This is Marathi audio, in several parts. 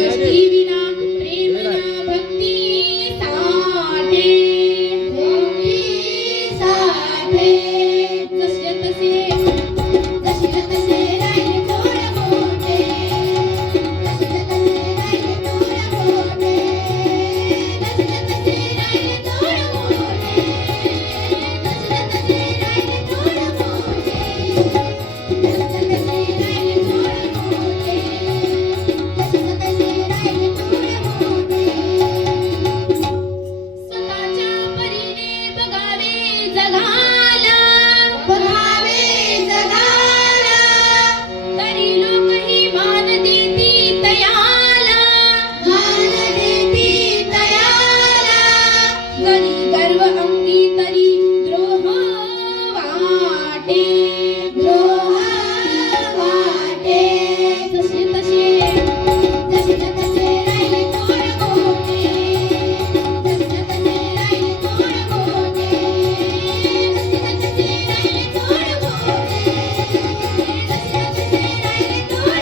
कष्टी विना प्रेम ना भक्ती साठे जसे तसे राहिले थोडे मोठे जसे तसे राहिले थोडे मोठे जसे तसे राहिले थोडे मोठे जसे तसे राहिले थोडे मोठे जसे तसे राहिले थोडे मोठे जसे तसे राहिले थोडे मोठे स्वतःच्या परीने बघावे जगाला तरी लोकही मान देती तयाला जरी गर्व अंगी तरी द्रोह वाटे जसे तसे राहिले थोडे मोठे जसे तसे राहिले थोडे मोठे जसे तसे राहिले थोडे मोठे जसे तसे राहिले थोडे मोठे जसे तसे राहिले थोडे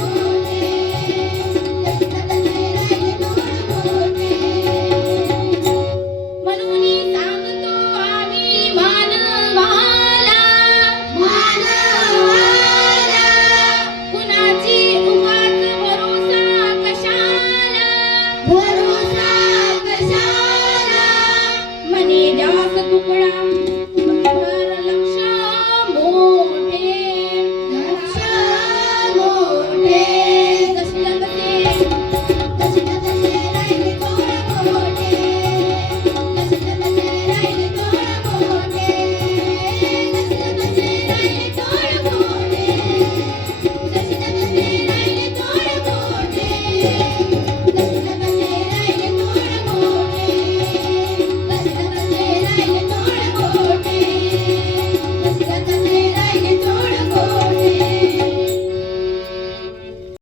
मोठे जसे तसे राहिले थोडे मोठे म्हणून सांगतो आम्ही मानवाला कुणाची उगाच भरोसा कशाला मने द्यास तुकडा